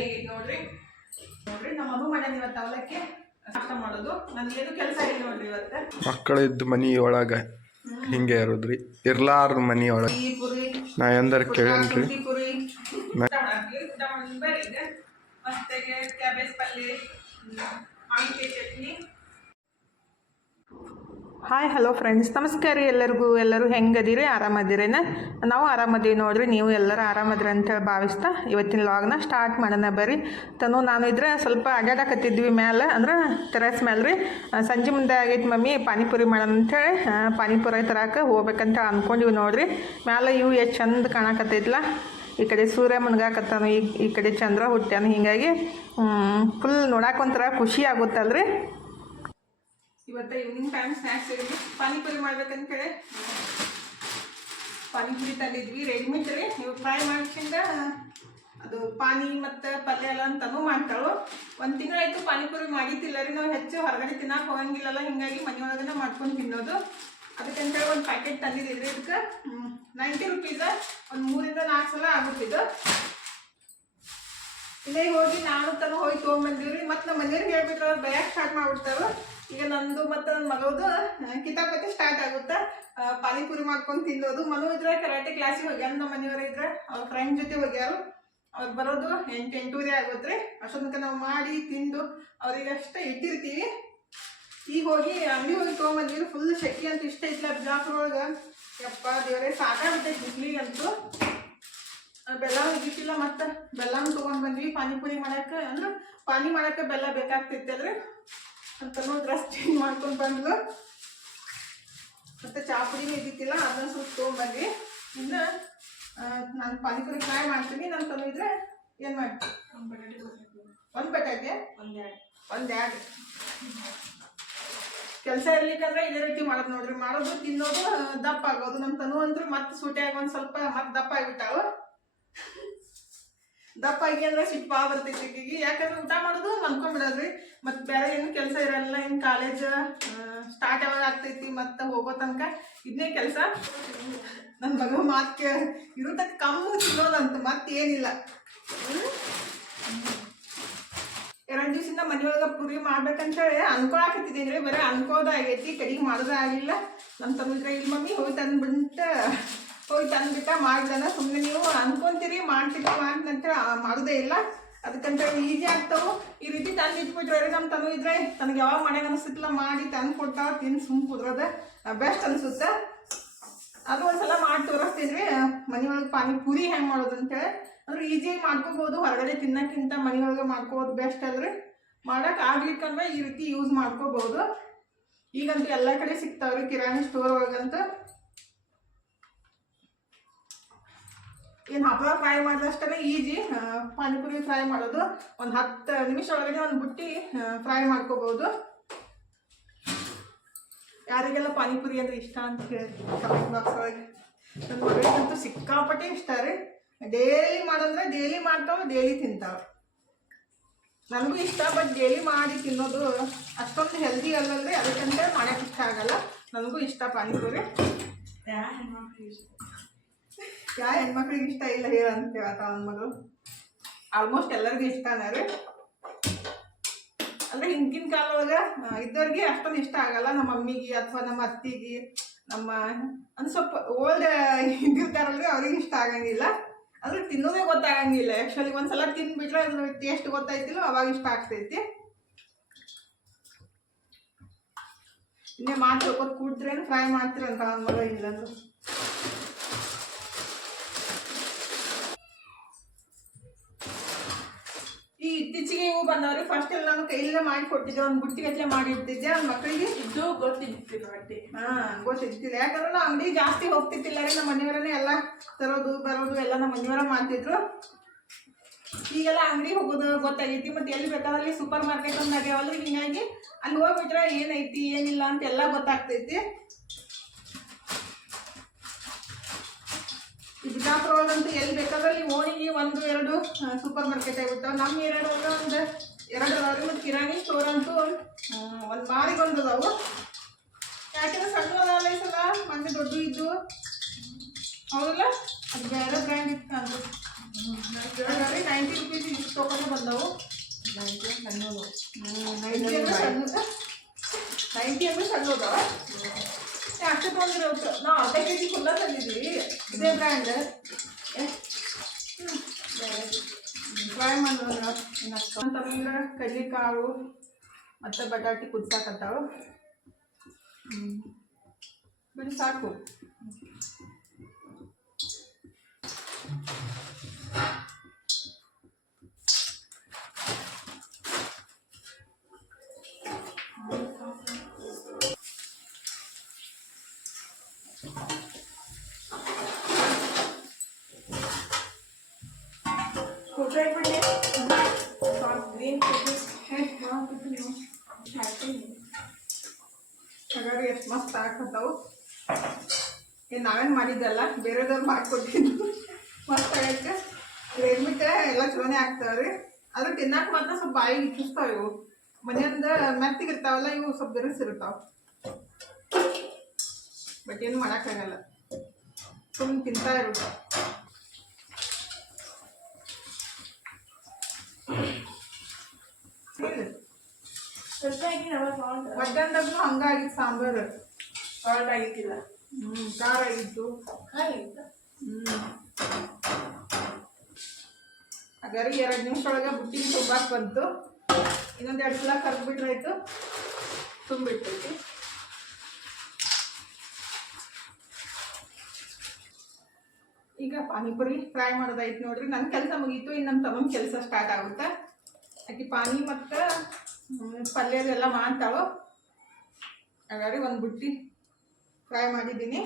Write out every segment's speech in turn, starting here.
ಹೇಗಿದೆ ನೋಡ್ರಿ? ನೋಡ್ರಿ ನಮ್ಮ ಮಗು ಮನೆ ಇವತ್ತು ಅವಲಕ್ಕಿ. ನಾಷ್ಟ ಮಾಡೋದು. ನನಗೇನು ಕೆಲಸ ಇಲ್ಲ ನೋಡ್ರಿ ಇವತ್ತು. ಮಕ್ಕಳಿದ್ದ ಮನಿ ಒಳಗ ಹಿಂಗೆ ಇರೋದ್ರಿ. ಇರ್ಲಾರ್ದ ಮನಿ ಒಳಗ. ನಾ ಎಂದ್ರೆ ಕೇಳೇನ್ರಿ? ಮತ್ತೆ ಕ್ಯಾಬೇಜ್ ಪಲ್ಯ ಮಾವಿನಕಾಯಿ ಚಟ್ನಿ. ಹಾಯ್ ಹಲೋ ಫ್ರೆಂಡ್ಸ್ ನಮಸ್ಕಾರ ರೀ ಎಲ್ಲರಿಗೂ. ಎಲ್ಲರೂ ಹೆಂಗದಿರಿ? ಆರಾಮದಿರೇನ ನಾವು ಆರಾಮದೀವಿ ನೋಡ್ರಿ. ನೀವು ಎಲ್ಲರೂ ಆರಾಮದಿರಿ ಅಂತೇಳಿ ಭಾವಿಸ್ತಾ ಇವತ್ತಿನ ಲಾಗ್ನ ಸ್ಟಾರ್ಟ್ ಮಾಡೋಣ ಬರ್ರಿ. ತನು ನಾನು ಇದ್ರೆ ಸ್ವಲ್ಪ ಅಡ್ಯಾಡಕತ್ತಿದ್ವಿ ಮ್ಯಾಲೆ. ಅಂದ್ರೆ ಟೆರೆಸ್ ಮೇಲೆ ರೀ. ಸಂಜೆ ಮುಂದೆ ಆಗೈತೆ ಮಮ್ಮಿ ಪಾನಿಪುರಿ ಮಾಡೋಣ ಅಂಥೇಳಿ ಆ, ಪಾನಿಪುರಿ ತರಕ್ಕೆ ಹೋಗ್ಬೇಕಂತ ಅಂದ್ಕೊಂಡಿವಿ ನೋಡ್ರಿ. ಮ್ಯಾಲೆ ಇವು ಎಷ್ಟು ಚಂದ ಕಾಣಕತ್ತೈತಿಲ್ಲ ಈ ಕಡೆ ಸೂರ್ಯ ಮುನ್ಗಾಕತ್ತಾನು. ಈ ಈ ಕಡೆ ಚಂದ್ರ ಹುಟ್ಟ್ಯಾನು. ಹೀಗಾಗಿ ಫುಲ್ ನೋಡಕ್ಕೆ ಒಂಥರ ಖುಷಿ ಆಗುತ್ತಲ್ರಿ. ಇವತ್ತು ಈವ್ನಿಂಗ್ ಟೈಮ್ ಸ್ನ್ಯಾಕ್ಸ್ ಇರಲಿ. ಪಾನಿಪುರಿ ಮಾಡ್ಬೇಕಂತ ಹೇಳಿ ಪಾನಿಪುರಿ ತಂದಿದ್ವಿ ರೆಡಿಮೇಡ್ ರೀ. ನೀವು ಫ್ರೈ ಮಾಡ್ಕೊಂಡು ಅದು ಪಾನಿ ಮತ್ತು ಪಲ್ಯ ಎಲ್ಲ ಅಂತಾನು ಮಾಡ್ತಾಳು. ಒಂದು ತಿಂಗಳಾಯ್ತು ಪಾನಿಪುರಿ ಮಾಡಿತಿಲ್ಲ ರೀ. ನಾವು ಹೆಚ್ಚು ಹೊರಗಡೆ ತಿನ್ನಕ್ಕೆ ಹೋಗಂಗಿಲ್ಲಲ್ಲ, ಹಿಂಗಾಗಿ ಮನೆಯೊಳಗನೆ ಮಾಡ್ಕೊಂಡು ತಿನ್ನೋದು. ಅದಕ್ಕಂತೇಳಿ ಒಂದು ಪ್ಯಾಕೆಟ್ ತಂದಿದ್ದೀವಿ ಇದಕ್ಕೆ. ನೈಂಟಿ ರುಪೀಸ್ ಒಂದು ಮೂರಿಂದ ನಾಲ್ಕು ಸಲ ಆಗುತ್ತಿದ್ದು ಇಲ್ಲೇ ಹೋಗಿ ನಾನು ತನ ಹೋಗಿ ರೀ ಮತ್ತು ನಮ್ಮ ಮನೆಯವ್ರಿಗೆ ಹೇಳ್ಬಿಟ್ರೆ ಅವ್ರು ಬಯಕ್ಕೆ ಸ್ಟಾರ್ಟ್ ಮಾಡ್ಬಿಡ್ತಾರ. ಈಗ ನಂದು ಮತ್ತು ನನ್ನ ಮಗದು ಕಿತಾಪತಿ ಸ್ಟಾರ್ಟ್ ಆಗುತ್ತೆ? ಪಾನಿಪುರಿ ಮಾಡ್ಕೊಂಡು ತಿನ್ನೋದು ಮನು ಇದ್ರೆ ಕರಾಟೆ ಕ್ಲಾಸಿಗೆ ಹೋಗ್ಯಾರ ನಮ್ಮ ಮನೆಯವ್ರು ಇದ್ರೆ. ಅವ್ರ ಫ್ರೆಂಡ್ ಜೊತೆ ಹೋಗ್ಯಾರು. ಅವ್ರು ಬರೋದು ಎಂಟು, ಎಂಟೂವರೆ ಆಗುತ್ತೆ ಅಷ್ಟೊಂದಕ್ಕೆ ನಾವು ಮಾಡಿ ತಿಂದು ಅವ್ರಿಗೆ ಅಷ್ಟೇ ಇಟ್ಟಿರ್ತೀವಿ. ಈಗ ಹೋಗಿ ಅಂಗಡಿ ಹೋಗಿ ತೊಗೊಂಬಂದ್ವಿ ಫುಲ್ ಶಕ್ತಿ ಅಂತ ಇಷ್ಟ ಇಲ್ಲ ಬಿಜಾಪುರ ಒಳಗೆ. ಯಪ್ಪ ದೇವರೇ ಸಾಕಾಗುತ್ತೆ ಬಿಸ್ಲಿ ಅಂತೂ. ಬೆಲ್ಲ ಹೋಗಿಟ್ಟಿಲ್ಲ ಮತ್ತೆ. ಬೆಲ್ಲನೂ ತೊಗೊಂಡು ಬಂದ್ವಿ. ಪಾನಿಪುರಿ ಮಾಡಕ್ಕೆ, ಅಂದ್ರೆ ಪಾನಿ ಮಾಡಕ್ಕೆ ಬೆಲ್ಲ ಬೇಕಾಗ್ತೈತೆ ಅಲ್ರಿ ಅಂತ ಡ್ರೆಸ್ ಚೇಂಜ್ ಮಾಡ್ಕೊಂಡು ಬಂದ್ಲು. ಮತ್ತು ಚಾ ಪುಡಿನೂ ಇದ್ದಿತ್ತಿಲ್ಲ ಅದನ್ನ ಸ್ವಲ್ಪ ತೊಗೊಂಡ್ಬಂದ್ವಿ ಇನ್ನು ನಾನು ಪಾನಿಪುರಿ ಫ್ರೈ ಮಾಡ್ತೀನಿ ನಾನು ತಂದಿದ್ರೆ ಏನು ಮಾಡ್ತೀನಿ ಒಂದು ಬಟಾಟೆ ಒಂದೆರಡು. ಒಂದೆರಡು. ಕೆಲಸ ಇರ್ಲಿಕ್ಕಂದ್ರೆ ಇದೇ ರೀತಿ ಮಾಡೋದು ನೋಡ್ರಿ. ಮಾಡೋದು ತಿನ್ನೋದು ದಪ್ಪ ಆಗೋದು. ನಮ್ಮ ತನು ಅಂದ್ರೆ ಮತ್ತೆ ಸೂಟಿ ಆಗಿ ಒಂದು ಸ್ವಲ್ಪ ಮತ್ತೆ ದಪ್ಪ ಆಗಿಬಿಟ್ಟಾವು ದಪ್ಪ ಆಗಿ ಅಂದ್ರೆ ಸಿಪ್ಪ ಬರ್ತೈತಿ ಈಗ ಯಾಕಂದ್ರೆ ಊಟ ಮಾಡೋದು ಮನ್ಕೊಂಡ್ಬಿಡೋದ್ರಿ ಮತ್ತೆ ಬೇರೆ ಏನು ಕೆಲಸ ಇರಲ್ಲ, ಏನು ಕಾಲೇಜ್ ಸ್ಟಾರ್ಟ್ ಯಾವಾಗ ಆಗ್ತೈತಿ, ಮತ್ತೆ ಹೋಗೋ ತನಕ ಇದನ್ನೇ ಕೆಲಸ. ನನ್ನ ಮಗ ಮಾತು ಕೇ ಇರುತ್ತಕ್ಕೆ ಕಮ್ಮು ತಿನ್ನೋದಂತ ಮತ್ತೆ ಏನಿಲ್ಲ. ಎರಡು ದಿವಸದಿಂದ ಮನೆಯೊಳಗೆ ಪುರಿ ಮಾಡ್ಬೇಕಂತೇಳಿ ಅನ್ಕೊಳಕತ್ತಿದ್ದೀನಿ ರೀ. ಬರೀ ಅನ್ಕೋದಾಗೈತಿ ಕಡಿಗೆ ಮಾಡೋದಾಗಿಲ್ಲ ನಮ್ಮ ತಂದ್ರೆ ಇಲ್ಲಿ ಮಮ್ಮಿ ಹೋಗಿ ತಂದ್ಬಿಟ್ಟು. ಹೋಗಿ ತಂದ್ಬಿಟ್ಟ ಮಾಡ್ದನ ಸುಮ್ಮನೆ ನೀವು ಅನ್ಕೊಂತೀರಿ ಮಾಡ್ತೀರಿ ಆ, ಮಾಡೋದೇ ಇಲ್ಲ. ಅದಕ್ಕಂತ ಈಜಿ ಆಗ್ತಾವು. ಈ ರೀತಿ ತಂದು ಇಟ್ಬಿಟ್ರೆ. ನಮ್ಮ ತನು ಇದ್ರೆ ತನಗೆ ಯಾವಾಗ ಮನೆಗೆ ಅನಿಸುತ್ತಲ್ಲ ಮಾಡಿ ತಂದು ಕೊಡ್ತಾವ ತಿಂದು ಸುಮ್ ಕುದ್ರದ. ಬೆಸ್ಟ್ ಅನ್ಸುತ್ತೆ. ಅದು ಒಂದ್ಸಲ ಮಾಡಿ ತೋರಿಸ್ತೀನಿ ರೀ ಮನೆಯೊಳಗೆ ಪಾನಿಪುರಿ ಹೆಂಗೆ ಮಾಡೋದು ಅಂತೇಳಿ ಅಂದ್ರೆ ಈಸಿಯಾಗಿ ಮಾಡ್ಕೋಬೋದು. ಹೊರಗಡೆ ತಿನ್ನಕ್ಕಿಂತ ಮನೆಯೊಳಗೆ ಮಾಡ್ಕೋಬೋದು ಬೆಸ್ಟ್ ಅಲ್ರಿ ಮಾಡೋಕೆ ಆಗ್ಲಿಕ್ಕಂದ್ರೆ ಈ ರೀತಿ ಯೂಸ್ ಮಾಡ್ಕೋಬಹುದು ಈಗಂತೂ ಎಲ್ಲ ಕಡೆ ಸಿಗ್ತಾವ್ರಿ. ಕಿರಾಣಿ ಸ್ಟೋರ್ ಒಳಗಂತೂ. ಏನು ಹಪ್ಪಳ ಫ್ರೈ ಮಾಡಿದಷ್ಟೇ ಈಜಿ ಪಾನಿಪುರಿ ಫ್ರೈ ಮಾಡೋದು. ಒಂದು ಹತ್ತು ನಿಮಿಷ ಒಳಗಡೆ ಒಂದು ಬುಟ್ಟಿ ಫ್ರೈ ಮಾಡ್ಕೋಬೋದು. ಯಾರಿಗೆಲ್ಲ ಪಾನಿಪುರಿ ಅಂದ್ರೆ ಇಷ್ಟ ಅಂತ ಹೇಳಿ ಕಮೆಂಟ್ ಬಾಕ್ಸ್ ಒಳಗೆ. ನನ್ನ ಮಗಳಿಗಂತೂ ಸಿಕ್ಕಾಪಟ್ಟೆ ಇಷ್ಟ ರೀ. ಡೇಲಿ ಮಾಡಂದ್ರೆ ಡೈಲಿ ಮಾಡ್ತಾವೆ, ಡೈಲಿ ತಿಂತಾವೆ. ನನಗೂ ಇಷ್ಟ ಬಟ್ ಡೈಲಿ ಮಾಡಿ ತಿನ್ನೋದು ಅಷ್ಟೊಂದು ಹೆಲ್ದಿ ಅಲ್ಲಲ್ರಿ. ಅದಕ್ಕಂತ ಮಾಡೋಕ್ಕೆ ಇಷ್ಟ ಆಗಲ್ಲ. ನನಗೂ ಇಷ್ಟ ಪಾನಿಪುರಿ. ಯಾ ಹೆಣ್ಮಕ್ಳಿಗೆ ಇಷ್ಟ ಇಲ್ಲ ಹೇಳಂತ ಹೇಳ್ತಾವ ನನ್ನ ಮಗಳು ಆಲ್ಮೋಸ್ಟ್ ಎಲ್ಲರಿಗೂ ಇಷ್ಟನೇ ರೀ ಅಂದ್ರೆ ಹಿಂದಿನ ಕಾಲ ಒಳಗೆ ಇದ್ದವ್ರಿಗೆ ಅಷ್ಟೊಂದು ಇಷ್ಟ ಆಗಲ್ಲ. ನಮ್ಮ ಮಮ್ಮಿಗೆ ಅಥವಾ ನಮ್ಮ ಅತ್ತಿಗೆ, ನಮ್ಮ, ಅಂದ್ರೆ ಸ್ವಲ್ಪ ಓಲ್ಡ್ ಇದ್ದಿರ್ತಾರಲ್ರಿ, ಅವ್ರಿಗೆ ಇಷ್ಟ ಆಗಂಗಿಲ್ಲ. ಅಂದ್ರೆ ತಿನ್ನೋದೇ ಗೊತ್ತಾಗಂಗಿಲ್ಲ. ಆ್ಯಕ್ಚುಲಿ ಒಂದ್ಸಲ ತಿನ್ಬಿಟ್ರೆ ಅದ್ರ ಟೇಸ್ಟ್ ಗೊತ್ತಾಯ್ತಿಲ್ಲ, ಅವಾಗ ಇಷ್ಟ ಆಗ್ತೈತಿ. ಇನ್ನೇ ಮಾತು ಕೂಡ್ದ್ರೇನು ಫ್ರೈ ಮಾಡ್ತೀರಂತ ನನ್ನ ಮಗ ಇಲ್ಲಂದ್ರು ಇತ್ತೀಚೆಗೆ ಇವು ಬಂದವ್ರಿ ಫಸ್ಟ್ ಎಲ್ಲ ನಾನು ಕೈಯಲ್ಲೇ ಮಾಡಿ ಕೊಟ್ಟಿದ್ದೆ ಒಂದು ಬುಟ್ಟಿ ಗಟ್ಲೆ ಮಾಡಿ ಇಡ್ತಿದ್ದೆ ಅವ್ನ ಮಕ್ಕಳಿಗೆ? ಇದು ಗೊತ್ತಿದ್ದಿಲ್ಲ ಬಟ್ಟೆ ಹಾ ಗೊತ್ತಿದ್ದಿಲ್ಲ. ಯಾಕಂದ್ರೆ ನಾವು ಅಂಗಡಿ ಜಾಸ್ತಿ ಹೋಗ್ತಿದ್ದಿಲ್ಲ ರೀ ನಮ್ಮ ಮನೆಯವರನ್ನೇ ಎಲ್ಲ ತರೋದು ಬರೋದು ಎಲ್ಲ ನಮ್ಮ ಮನೆಯವರ ಮಾಡ್ತಿದ್ರು. ಈಗೆಲ್ಲ ಅಂಗಡಿ ಹೋಗೋದು ಗೊತ್ತಾಗೈತಿ ಮತ್ತೆ ಎಲ್ಲಿ ಬೇಕಾದಲ್ಲಿ ಸೂಪರ್ ಮಾರ್ಕೆಟ್ ಒಂದು ಆಗ್ಯಾವಲ್ರಿ ಹಿಂಗಾಗಿ ಅಲ್ಲಿ ಹೋಗ್ಬಿಟ್ರೆ ಏನೈತಿ ಏನಿಲ್ಲ ಅಂತ ಎಲ್ಲ ಗೊತ್ತಾಗ್ತೈತಿ. ಈ ಬಿಜಾಪುರ ಒಳಗಂತೂ ಎಲ್ಲಿ ಬೇಕಾದಲ್ಲಿ ಓಣಿಗೆ ಒಂದು ಎರಡು ಸೂಪರ್ ಮಾರ್ಕೆಟ್ ಆಗುತ್ತೆ ನಮ್ಮ ಎರಡು ಒಂದು ಎರಡು ಅದಾವೆ ಮತ್ತು ಕಿರಾಣಿ ಸ್ಟೋರ್ ಅಂತೂ ಒಂದು ಬಾರಿಗೆ ಒಂದು ಅದಾವು. ಯಾಕೆಂದ್ರೆ ಸಣ್ಣ ಈ ಸಲ? ಮೊನ್ನೆ ದೊಡ್ಡ ಇದ್ದು. ಹೌದಲ್ಲ? ಅದು ಬೇರೆ ಬ್ರ್ಯಾಂಡ್ ಇತ್ತು ಅದು. ನೈಂಟಿ ರುಪೀಸ್ ಇಷ್ಟು ತೊಗೊಂಡು ಬಂದವು. ನೈಂಟಿ ಸಣ್ಣದು. ನೈಂಟಿ ಅಂದ್ರೆ ಸಣ್ಣ ನೈಂಟಿ ಅಂದ್ರೆ ಸಣ್ಣದವ ಅಷ್ಟು ತೊಗೊಂಡ್ರೆ ನಾವು ಅರ್ಧ ಕೆ ಜಿ ಕುಲ್ಲ ತಂದಿದ್ವಿ ಇದೇ ಬ್ರ್ಯಾಂಡ್ ಫ್ರೈ ಮಾಡೋಣ ಅಂತಂದ್ರೆ ಕಡ್ಲಿಕಾಳು ಮತ್ತು ಬಟಾಟಿ ಕುದ್ಸಾಕತ್ತಾವು. ಬಿಡಿ ಸಾಕು. ನಾವೇನು ಮಾಡಿದ್ದಲ್ಲ ಬೇರೆದವ್ರು ಮಾಡ್ಕೊಟ್ಟಿದ್ದು. ಮಸ್ತ್ ಆಗೈತೆ ರೆಡ್ಮಿಟ್ ಎಲ್ಲ ಚಲೋನೇ ಆಗ್ತಾವ್ರಿ. ಆದ್ರೆ ತಿನ್ನಕ್ಕೆ ಮಾತ್ರ ಸ್ವಲ್ಪ ಬಾಯಿ ಇಚ್ಚಿಸ್ತಾವ ಇವು. ಮನೆಯಿಂದ ಮೆತ್ತಿಗಿರ್ತಾವಲ್ಲ ಇವು ಸ್ವಲ್ಪ ಬೆರೆಸಿರ್ತಾವ ಬಟ್ ಏನು ಮಾಡೋಕ್ಕಾಗಲ್ಲ. ಸುಮ್ಮನೆ ತಿಂತಾ ಇರುತ್ತೆ ಮಧ್ಯಾಹ್ನದಾಗೂ ಹಂಗಾಗಿತ್ತು ಸಾಂಬಾರು. ಸಾಲ್ಟ್ ಆಗಿಕ್ಕಿಲ್ಲ. ಹ್ಞೂ ಖಾರ ಹಾಗಿತ್ತು ಹಾಗಾದ್ರೆ ಎರಡು ನಿಮಿಷ ಒಳಗೆ ಬುಟ್ಟಿ ತುಂಬಾಕ್ ಬಂತು. ಇನ್ನೊಂದು ಎರಡು ಸಲ ಕರ್ದ್ಬಿಟ್ರಾಯ್ತು. ತುಂಬಿಟ್ಟೈತಿ ಈಗ ಪಾನಿಪುರಿ ಫ್ರೈ ಮಾಡೋದಾಯ್ತು ನೋಡ್ರಿ. ನನ್ನ ಕೆಲಸ ಮುಗೀತು ಇನ್ನು ನಮ್ಮ ತಮ್ಮನ ಕೆಲಸ ಸ್ಟಾರ್ಟ್ ಆಗುತ್ತೆ. ಆಕೆ ಪಾನಿ ಮತ್ತು ಪಲ್ಯ ಅದೆಲ್ಲ ಮಾಡ್ತಾಳು. ಹಾಗಾದ್ರೆ ಒಂದು ಬುಟ್ಟಿ ಫ್ರೈ ಮಾಡಿದ್ದೀನಿ.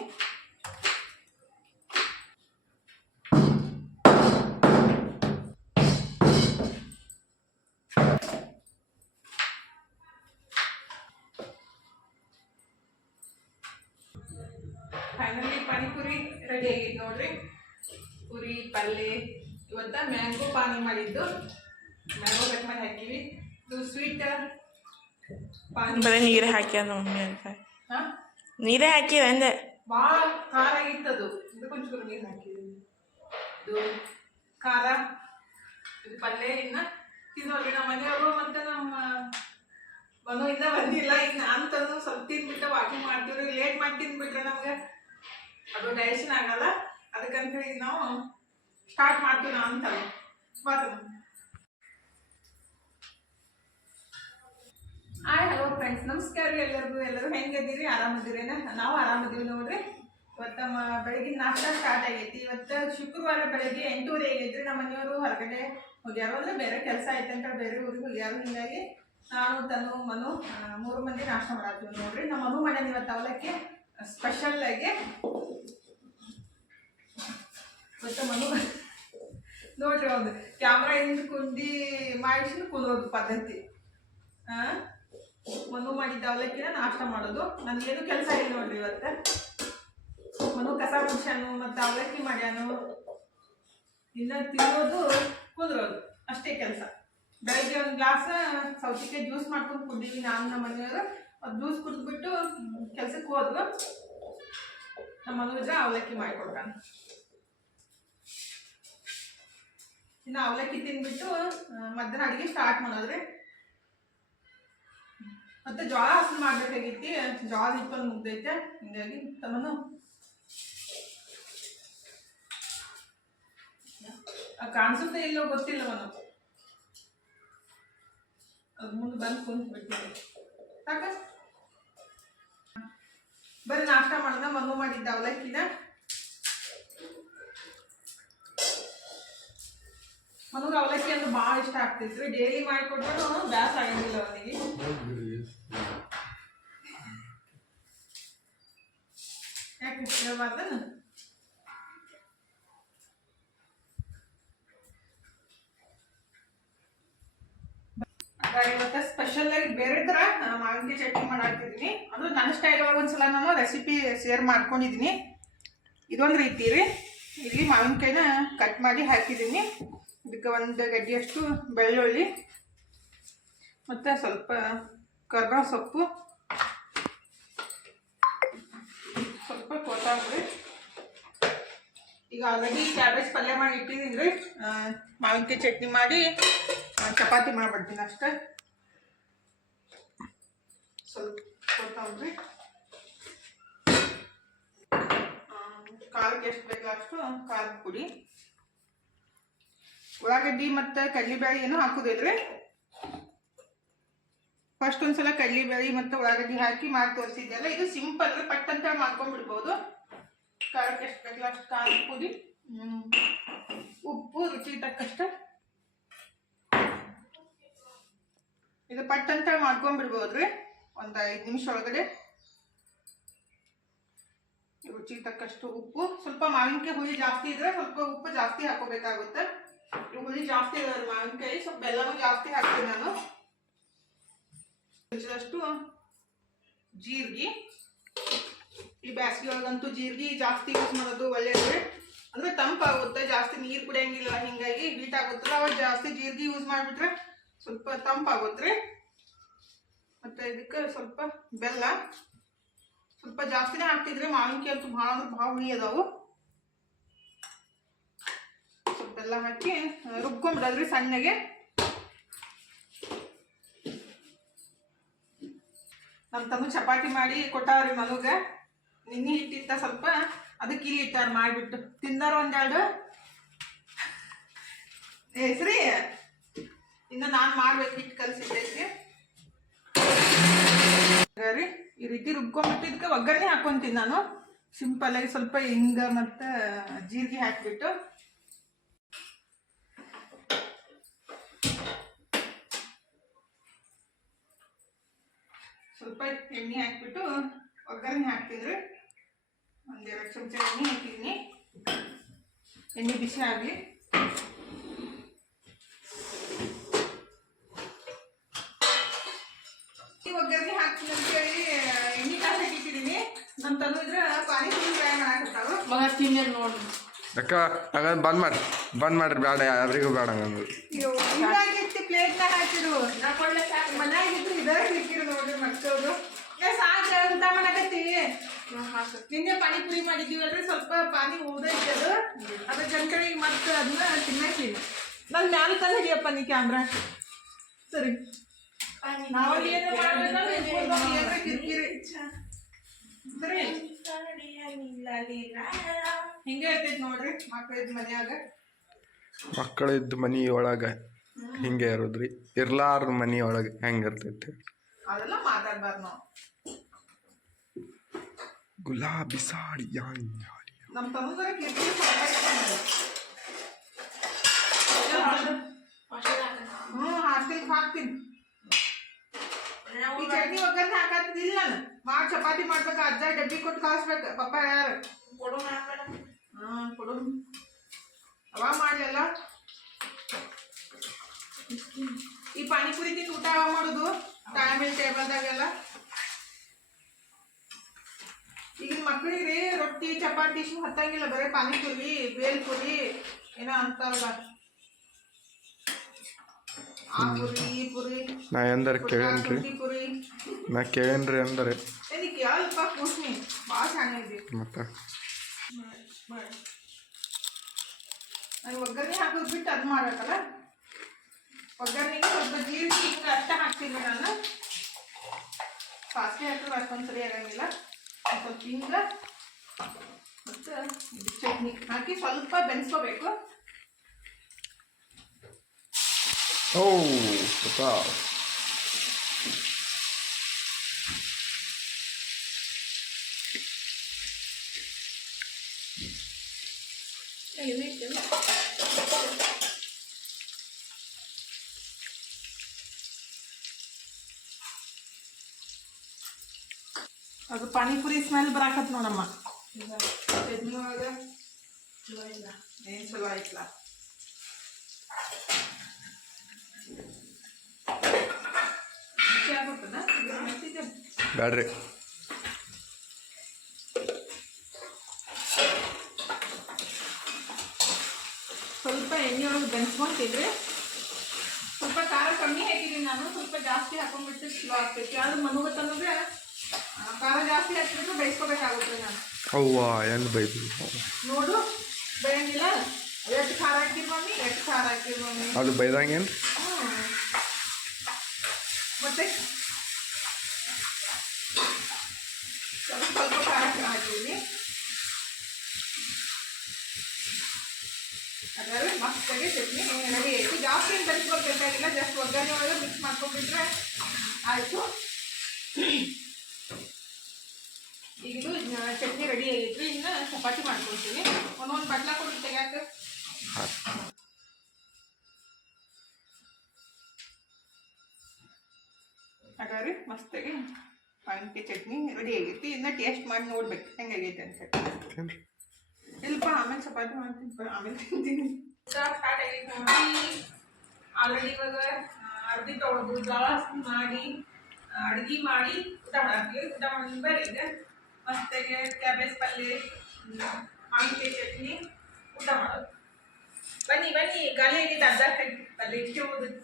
ಫೈನಲಿ ಪಾನಿಪುರಿ ರೆಡಿ ಆಗಿದೆ ನೋಡ್ರಿ. ಪುರಿ ಪಲ್ಯ ಇವತ್ತ ಮ್ಯಾಂಗೋ ಪಾನಿ ಮಾಡಿದ್ದು. ಮ್ಯಾಂಗೋ ಕಟ್ ಮಾಡಿ ಹಾಕಿವಿ. ಇದು ಸ್ವೀಟ್ ಪಾನಿ. ಬರೀ ನೀರು ಹಾಕ್ಯಾರ ಮಮ್ಮಿ ಅಂತ. ಹಾಂ? ನೀರೇ ಹಾಕಿ ಅಂದೆ ಭಾಳ ಖಾರ ಆಗಿತ್ತದು ಇದಕ್ಕೊಂಚೂರು ನೀರು ಹಾಕಿದ್ದೀನಿ ಇದು ಖಾರ, ಇದು ಪಲ್ಯ ಇನ್ನ ತಿನ್ನೋಲ್ರಿ ನಮ್ಮ ಮನೆಯವರು ಮತ್ತೆ ನಮ್ಮ ಮನು ಇಂದ ಬಂದಿಲ್ಲ. ಈಗ ನಾನು ತಂದು ಸ್ವಲ್ಪ ತಿಂದ್ಬಿಟ್ಟು ವಾಕಿಂಗ್ ಮಾಡ್ತೀವ್ರಿ ಲೇಟ್ ಮಾಡಿ ತಿಂದ್ಬಿಟ್ರೆ ನಮ್ಗೆ ಅದು ಡೈಜೆಷನ್ ಆಗಲ್ಲ. ಅದಕ್ಕಂತ ಹೇಳಿ ನಾವು ಸ್ಟಾರ್ಟ್ ಮಾಡ್ತೀವಿ ನಾವು ಅಂತ ಬರ್ತದೆ ಹಾಯ್ ಹಲೋ ಫ್ರೆಂಡ್ಸ್ ನಮಸ್ಕಾರ ರೀ ಎಲ್ಲರಿಗೂ. ಎಲ್ಲರೂ ಹೆಂಗಿದ್ದೀರಿ ಆರಾಮದಿರೇನ ನಾವು ಆರಾಮದೀವಿ ನೋಡ್ರಿ. ಇವತ್ತು ಬೆಳಗಿನ ನಾಷ್ಟ ಸ್ಟಾರ್ಟ್ ಆಗೈತಿ. ಇವತ್ತು ಶುಕ್ರವಾರ ಬೆಳಗ್ಗೆ ಎಂಟೂವರೆ ಆಗೈತ್ರಿ ನಮ್ಮ ಮನೆಯವರು ಹೊರಗಡೆ ಹೋಗ್ಯಾರು ಅಂದ್ರೆ ಬೇರೆ ಕೆಲಸ ಐತೆ ಅಂತ ಬೇರೆ ಊರಿಗೆ ಹೋಗ್ಯಾರು. ಹೀಗಾಗಿ ನಾನು, ತನು, ಮನು ಮೂರು ಮಂದಿ ನಾಷ್ಟ ಮಾಡ್ತೀವಿ ನೋಡ್ರಿ. ನಮ್ಮ ಮನು ಮಾಡ್ಯಾನ ಇವತ್ತು ಅವಲಕ್ಕಿ ಸ್ಪೆಷಲ್ ಆಗಿ ಇವತ್ತು ಮನು ನೋಡ್ರಿ ಒಂದು ಕ್ಯಾಮ್ರಾ ಹಿಂದೆ ಕುಂದಿ ಮಾಡಿಸಿ ಕುಂದ್ರೋದು ಪದ್ಧತಿ. ಆ? ಮನು ಮಾಡಿದ್ದ ಅವಲಕ್ಕಿನ ನಾಷ್ಟ ಮಾಡೋದು. ನನಗೇನು ಕೆಲಸ ಇಲ್ಲ ನೋಡ್ರಿ ಇವತ್ತೆ. ಮನು ಕಸ ಮುಡ್ಸ್ಯಾನು ಮತ್ತು ಅವಲಕ್ಕಿ ಮಾಡ್ಯಾನು. ಇನ್ನು ತಿನ್ನೋದು, ಕುಂದ್ರೋದು. ಅಷ್ಟೇ ಕೆಲಸ. ಬೆಳಗ್ಗೆ ಒಂದು ಗ್ಲಾಸ್ ಸೌತಿಕಾಯಿ ಜ್ಯೂಸ್ ಮಾಡ್ಕೊಂಡು ಕುಡೀವಿ ನಾನು ನಮ್ಮ ಮನೆಯವರು. ಅದು ಜ್ಯೂಸ್ ಕುಡಿದ್ಬಿಟ್ಟು ಕೆಲ್ಸಕ್ಕೆ ಹೋದ್ರು ನಮ್ಮ ಮನುಜ ಅವಲಕ್ಕಿ ಮಾಡಿಕೊಡ್ತಾನೆ ಇನ್ನು ಅವಲಕ್ಕಿ ತಿಂದ್ಬಿಟ್ಟು ಮಧ್ಯಾಹ್ನ ಅಡುಗೆ ಸ್ಟಾರ್ಟ್ ಮಾಡೋದ್ರಿ. ಮತ್ತೆ ಜೋಳ ಹಸು ಮಾಡ್ಬೇಕಾಗೈತಿ ಜೋಳ ಇಟ್ಕೊಂಡು ಮುಗ್ದೈತೆ ಹಿಂಗಾಗಿ ತಮನು ಕಾಣಿಸುತ್ತೆ ಇಲ್ಲೋ ಗೊತ್ತಿಲ್ಲ ಅದು ಮುಂದೆ ಬಂದು ಕುಂತು ಬಿಟ್ಟಿದೆ ಸಾಕ? ಬರೀ ನಾಷ್ಟ ಮಾಡಿದ ಮನು ಮಾಡಿದ್ದ ಅವಲಕ್ಕಿನ. ಮನುಗೆ ಅವಲಕ್ಕಿ ಅಂದ್ರೆ ಭಾಳ ಇಷ್ಟ ಆಗ್ತಿತ್ತು ಡೈಲಿ ಮಾಡಿಕೊಟ್ರು ಬ್ಯಾಸ್ ಆಗಂಗಿಲ್ಲ ಅವನಿಗೆ. ಯಾಕೆ ಇವತ್ತು ಸ್ಪೆಷಲ್ ಆಗಿ ಬೇರೆ ತರ ಮಾವಿನಕಾಯಿ ಚಟ್ನಿ ಮಾಡಾಕ್ತಿದ್ದೀನಿ ಅದು ನನ್ನ ಸ್ಟೈಲ್ ಒಳಗೆ ಒಂದ್ಸಲ ನಾನು ರೆಸಿಪಿ ಶೇರ್ ಮಾಡ್ಕೊಂಡಿದ್ದೀನಿ ಇದೊಂದು ರೀತಿ ರೀ. ಇಲ್ಲಿ ಮಾವಿನಕಾಯಿನ ಕಟ್ ಮಾಡಿ ಹಾಕಿದ್ದೀನಿ ಇದಕ್ಕೆ ಒಂದು ಗಡ್ಡಿಯಷ್ಟು ಬೆಳ್ಳುಳ್ಳಿ, ಮತ್ತು ಸ್ವಲ್ಪ ಕರ್ಬೇವು ಸೊಪ್ಪು. ಸ್ವಲ್ಪ ಕೊತ್ತಂಬರಿ. ಈಗ ಆಲ್ರೆಡಿ ಕ್ಯಾಬೇಜ್ ಪಲ್ಯ ಮಾಡಿ ಇಟ್ಟಿದ್ದೀನಿ. ರೀ ಮಾವಿನಕಾಯಿ ಚಟ್ನಿ ಮಾಡಿ ಚಪಾತಿ ಮಾಡಿಬಿಡ್ತೀನಿ ಅಷ್ಟೇ. ಸ್ವಲ್ಪ ಕೊತ್ತಂಬರಿ. ಖಾರಕ್ಕೆ ಎಷ್ಟು ಬೇಕೋ ಅಷ್ಟು ಪುಡಿ. ಉಳ್ಳಾಗಡ್ಡಿ ಮತ್ತು ಕಡ್ಲಿಬೇಳೆ ಏನು ಹಾಕೋದಿಲ್ರಿ? ಫಸ್ಟ್ ಒಂದ್ಸಲ ಕಡ್ಲಿಬೇಳೆ ಮತ್ತು ಉಳ್ಳಾಗಡ್ಡಿ ಹಾಕಿ ಮಾಡಿ ತೋರಿಸಿದ್ದೆಲ್ಲ ಇದು ಸಿಂಪಲ್ ಪಟ್ ಅಂತ ಮಾಡ್ಕೊಂಡ್ಬಿಡ್ಬೋದು. ಖಾರಕ್ಕೆ ಎಷ್ಟು ಬೇಕಲ್ಲ ಅಷ್ಟು ಪುಡಿ. ಉಪ್ಪು, ರುಚಿ ತಕ್ಕಷ್ಟು. ಇದು ಪಟ್ ಅಂತ ಮಾಡ್ಕೊಂಡ್ಬಿಡ್ಬೋದ್ರಿ. ಒಂದು ಐದು ನಿಮಿಷ ಒಳಗಡೆ. ರುಚಿ ತಕ್ಕಷ್ಟು ಉಪ್ಪು. ಸ್ವಲ್ಪ ಮಾವಿನಕಾಯಿ ಹುಳಿ ಜಾಸ್ತಿ ಇದ್ರೆ ಸ್ವಲ್ಪ ಉಪ್ಪು ಜಾಸ್ತಿ ಹಾಕೋಬೇಕಾಗುತ್ತೆ. ಹುಳಿ ಜಾಸ್ತಿ ಇರೋದು ಮಾವಿನಕಾಯಿ, ಸ್ವಲ್ಪ ಬೆಲ್ಲವೂ ಜಾಸ್ತಿ ಹಾಕ್ತೀನಿ ನಾನು. ರುಚಿದಷ್ಟು ಜೀರಿಗೆ. ಈ ಬ್ಯಾಸ್ಗೆ ಒಳಗಂತೂ ಜೀರಿಗೆ ಜಾಸ್ತಿ ಯೂಸ್ ಮಾಡೋದು ಒಳ್ಳೇದು. ಅಂದ್ರೆ ತಂಪಾಗುತ್ತೆ, ಜಾಸ್ತಿ ನೀರು ಕುಡಿಯಂಗಿಲ್ಲ, ಹಿಂಗಾಗಿ ಹೀಟ್ ಆಗುತ್ತಲ್ಲ, ಅವಾಗ ಜಾಸ್ತಿ ಜೀರಿಗೆ ಯೂಸ್ ಮಾಡಿಬಿಟ್ರೆ ಸ್ವಲ್ಪ ತಂಪಾಗುತ್ತೆ. ಮತ್ತು ಇದಕ್ಕೆ ಸ್ವಲ್ಪ ಬೆಲ್ಲ. ಸ್ವಲ್ಪ ಜಾಸ್ತಿನೇ ಹಾಕ್ತಿದ್ರೆ ಮಾವಿನಕಾಯಿ ಅಂತೂ ಭಾಳ ಅಂದ್ರೆ ಭಾಳ ಹುಳಿ ಅದಾವು. ಸ್ವಲ್ಪ ಬೆಲ್ಲ ಹಾಕಿ ರುಬ್ಕೊಂಡ್ಬಿಡೋದ್ರಿ ಸಣ್ಣಗೆ. ನಮ್ಮ ತಮ್ಮ ಚಪಾತಿ ಮಾಡಿ ಕೊಟ್ಟಾವ್ರಿ ಮನುಗೆ ನಿನ್ನೆ ಹಿಟ್ಟಿತ್ತ ಸ್ವಲ್ಪ, ಅದಕ್ಕೆ ಇಲ್ಲಿ ಇಟ್ಟಾರ ಮಾಡಿಬಿಟ್ಟು. ತಿಂದಾರ ಒಂದೆರಡು. ಹೆಸ್ರಿ ಇನ್ನು ನಾನು ಮಾಡ್ಬೇಕು ಹಿಟ್ಟು ಕಲಸಿದ್ದೈತಿ ರೀ ಈ ರೀತಿ ರುಬ್ಕೊಂಡ್ಬಿಟ್ಟಿದ್ದಕ್ಕೆ ಒಗ್ಗರಣೆ ಹಾಕೊಂತೀನಿ ನಾನು. ಸಿಂಪಲ್ ಆಗಿ ಸ್ವಲ್ಪ ಹಿಂಗ ಮತ್ತು ಜೀರಿಗೆ ಹಾಕಿಬಿಟ್ಟು. ಸ್ವಲ್ಪ ಎಣ್ಣೆ ಹಾಕ್ಬಿಟ್ಟು ಒಗ್ಗರಣೆ ಹಾಕ್ತಿದ್ರು. ಒಂದೆರಡು ಚಮಚ ಎಣ್ಣೆ ಹಾಕಿದ್ದೀನಿ. ಎಣ್ಣೆ ಬಿಸಿ ಆಗಲಿ. ಈ ಒಗ್ಗರಣೆ ಹಾಕ್ತೀನಿ ಅಂತೇಳಿ ಎಣ್ಣೆ ಕಾಯಿ ಹಾಕಿಟ್ಟಿದ್ದೀನಿ. ನಮ್ಮ ತಂದಿದ್ರೆ ಪಾನಿಪುರಿ ಫ್ರೈ ಮಾಡಾಕತ್ತಾವ ಮಗ ತಿಂದೆ ನೋಡಿ. ಅಕ್ಕ ಹಂಗಂದ್ ಬಂದ್ ಮಾಡಿ ಬಂದ್ ಮಾಡ್ರಿ ಬೇಡ ಯಾರಿಗೂ ಬೇಡ ಹಾಕು. ನಿನ್ನೆ ಪಾನಿಪುರಿ ಮಾಡಿದ್ದೀವಲ್ರಿ ಸ್ವಲ್ಪ ಪಾನಿ ಉಳ್ದೈತಿ ಅದು ಅದ್ರ ಜನಕಡೆ ಈಗ ಮತ್ತೆ ಅದನ್ನ ತಿನ್ನಕ್ತೀನಿ ನಾನು ಮ್ಯಾಲ ತಂದು ಹಿಡಿಯಪ್ಪ ನೀ ಕ್ಯಾಮ್ರಾ ಸರಿ. ನಾವು ಏನು ಮಾಡ್ಬೇಕಂದ್ರೆ ಕಿರಿಕಿರಿ. ಸರಿ ಹಿಂಗೆ ಇರ್ತೈತಿ ನೋಡ್ರಿ ಮಕ್ಕಳಿದ್ ಮನ್ಯಾಗ. ಮಕ್ಕಳಿದ್ದ ಮನಿ ಒಳಗೆ ಹಿಂಗೆ ಇರೋದ್ರಿ. ಇರ್ಲಾರ್ದ ಮನಿ ಒಳಗ ಹೆಂಗೆ ಇರ್ತೈತಿ? ಅದೆಲ್ಲ ಮಾತಾಡ್ಬಾರ್ದು ನಾವು. ಗುಲಾಬಿ ಸಾಡಿ ಯಾಣಿ ನಮ್ಮ ತಮ್ಮದರ ಕಿರಿಕಿರಿ ಸಾಕಾಗ್ತದೆ. ಹ್ಞೂ ಹಾಸ್ಟೆಲ್ಗೆ ಹಾಕ್ತೀನಿ. ಈ ಚಟ್ನಿ ಒಗ್ಗರಣೆ ಹಾಕತ್ತಿದ್ದಿಲ್ಲ ನಾನು. ಮಾಡಿ ಚಪಾತಿ ಮಾಡ್ಬೇಕು ಅಜ್ಜ ಡಬ್ಬಿ ಕೊಟ್ಟು ಕಾಸ್ಬೇಕು ಪಪ್ಪ ಯಾರು? ಹಾಂ ಕೊಡು ಅವ ಮಾಡಲಿಲ್ಲ ಈ ಪಾನಿಪುರಿ ತಿಂದು ಊಟ ಮಾಡೋದು? ಮಾಡೋದು ಟೈಮಿಲ್ ಟೇಬಲ್ದಾಗೆಲ್ಲ ಈಗಿನ ಮಕ್ಕಳಿಗೆ ರೊಟ್ಟಿ ಚಪಾತಿ ಹತ್ತಂಗಿಲ್ಲ ಬರೀ ಪಾನಿಪುರಿ ಬೇಲ್ಪುರಿ ಏನೋ ಅಂತಾರಲ್ಲ ನಾ ಎಂದರೆ ಕೇಳೇನ್ರಿ? ನಾ ಕೇಳೇನ್ರಿ ಅಂದರೆ ಮತ್ತೆ? ಒಗ್ಗರಣೆ ಹಾಕೋದು ಬಿಟ್ಟು ಅದು ಮಾಡಬೇಕಲ್ಲ? ಒಗ್ಗರಣೆಗೆ ಸ್ವಲ್ಪ ಜೀರಿಗೆ ಅಷ್ಟ ಹಾಕ್ತೀನಿ ನಾನು. ಸಾಸಿವೆ ಹಾಕಿದ್ರೆ ಅಷ್ಟೊಂದು ಸರಿ ಆಗಂಗಿಲ್ಲ. ಸ್ವಲ್ಪ ಹಿಂಗ. ಮತ್ತು ಚಟ್ನಿ ಹಾಕಿ ಸ್ವಲ್ಪ ಬೆನ್ಸ್ಕೋಬೇಕು. ಓ ಪಪ್ಪಾ ಅದು ಪಾನಿಪುರಿ ಸ್ಮೆಲ್ ಬರಾಕತ್ ನೋಡಮ್ಮ ಚಟ್ನಿ ಒಳಗೆ ಏನು ಚಲೋ ಆಯ್ತಲ್ಲ ರುಚಿ ಆಗುತ್ತದ ಇದು ಮೆತ್ತಿಗೆ ಬ್ಯಾಡ್ರಿ. ಸ್ವಲ್ಪ ಎಣ್ಣೆ ಒಳಗೆ ಬೆನ್ಸ್ಕೊಂತಿದ್ರೆ ಸ್ವಲ್ಪ ಖಾರ ಕಮ್ಮಿ ಹಾಕಿದ್ದೀನಿ ನಾನು ಸ್ವಲ್ಪ ಜಾಸ್ತಿ ಹಾಕೊಂಡ್ಬಿಟ್ಟು ಸ್ಲೋ ಆಗ್ತೈತಿ. ಆದ್ರೆ ಮನುಗತ್ತಂದ್ರೆ ಖಾರ ಜಾಸ್ತಿ ಹಾಕಿದ್ರೆ ಬೇಯಿಸ್ಕೋಬೇಕಾಗುತ್ತೆ ನಾನು. ಅವ್ವ ಬೈದು ನೋಡು ಬೇಯಂಗಿಲ್ಲ? ಎಷ್ಟು ಖಾರ ಹಾಕಿರ್ ಮಮ್ಮಿ ಎಷ್ಟು ಖಾರ ಹಾಕಿರ್ ಮಮ್ಮಿ? ಅದು ಬೈದಂಗೇನು ಮತ್ತೆ ಸ್ವಲ್ಪ ಸ್ವಲ್ಪ ಖಾರ ಹಾಕಿವಿ ಅದ್ರಲ್ಲಿ ಮಸ್ತಾಗಿ ಚಟ್ನಿ ರೆಡಿ ಆಯಿತು. ಜಾಸ್ತಿ ಏನು ತರಿಸ್ಕೊಳ್ಬೇಕಾಗಿಲ್ಲ ಜಸ್ಟ್ ಒಗ್ಗರಣೆ ಒಳಗೆ ಮಿಕ್ಸ್ ಮಾಡ್ಕೊಂಡ್ಬಿಟ್ರೆ ಆಯಿತು. ಈಗ ಇದು ಚಟ್ನಿ ರೆಡಿ ಆಗಿತ್ತು ಇನ್ನು ಚಪಾತಿ ಮಾಡ್ಕೊಳ್ತೀನಿ. ಒಂದೊಂದು ಬಟ್ಲ ಕೊಟ್ಟು ತೆಗ್ಯಾಕ ಹಾಗಾದ್ರೆ ಮಸ್ತಾಗಿ ಪಾನ್ಕೆ ಚಟ್ನಿ ರೆಡಿ ಆಗೈತಿ. ಇನ್ನು ಟೇಸ್ಟ್ ಮಾಡಿ ನೋಡ್ಬೇಕು. ಹೆಂಗಾಗೈತೆ ಅಂತ ತಿನ್ರಿ ಇಲ್ಪ ಆಮೇಲೆ ಚಪಾತಿ ಮಾಡ್ತೀನಿ ಬ- ಆಮೇಲೆ ತಿಂತೀನಿ ಸ್ಟಾರ್ಟ್ ಆಗೈತೆ ನೋಡಿ ಆಲ್ರೆಡಿ ಇವಾಗ ಅರ್ಧಿ ತೊಳೆದು ಜೋಳ ಮಾಡಿ ಅಡ್ಗೆ ಮಾಡಿ ಊಟ ಮಾಡ್ತೀವಿ ಊಟ ಮಾಡಿ ಬೇರೆ ಈಗ ಮಸ್ತಾಗೆ ಕ್ಯಾಬೇಜ್ ಪಲ್ಯ ಮಾವಿನಕಾಯಿ ಚಟ್ನಿ ಊಟ ಮಾಡೋದು ಬನ್ನಿ ಬನ್ನಿ ಗಾಲಿ ಆಗಿದ್ದು ಅರ್ಧ ಪಲ್ಯ ಇಷ್ಟೇ ಹೋಗುತ್ತೆ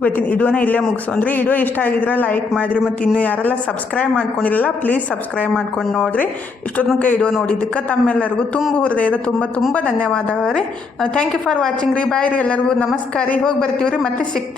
ಇವತ್ತಿನ ವಿಡಿಯೋನ ಇಲ್ಲೇ ಅಂದ್ರೆ ವಿಡಿಯೋ ಇಷ್ಟ ಆಗಿದ್ರೆ ಲೈಕ್ ಮಾಡಿರಿ. ಮತ್ತು ಇನ್ನೂ ಯಾರೆಲ್ಲ ಸಬ್ಸ್ಕ್ರೈಬ್ ಮಾಡ್ಕೊಂಡಿರಲ್ಲ ಪ್ಲೀಸ್ ಸಬ್ಸ್ಕ್ರೈಬ್ ಮಾಡ್ಕೊಂಡು ನೋಡಿರಿ. ಇಷ್ಟೊತ್ತು ತನಕ ವಿಡಿಯೋ ನೋಡಿದ್ದಕ್ಕೆ ತಮ್ಮೆಲ್ಲರಿಗೂ ತುಂಬ ಹೃದಯದ ತುಂಬ ತುಂಬ ಧನ್ಯವಾದಗಳು ರೀ. ಥ್ಯಾಂಕ್ ಯು ಫಾರ್ ವಾಚಿಂಗ್ ರೀ. ಬಾಯ್ ರೀ ಎಲ್ಲರಿಗೂ. ನಮಸ್ಕಾರ ರೀ. ಹೋಗಿ ಬರ್ತೀವಿ ರೀ ಮತ್ತೆ ಸಿಗ್ತೀವಿ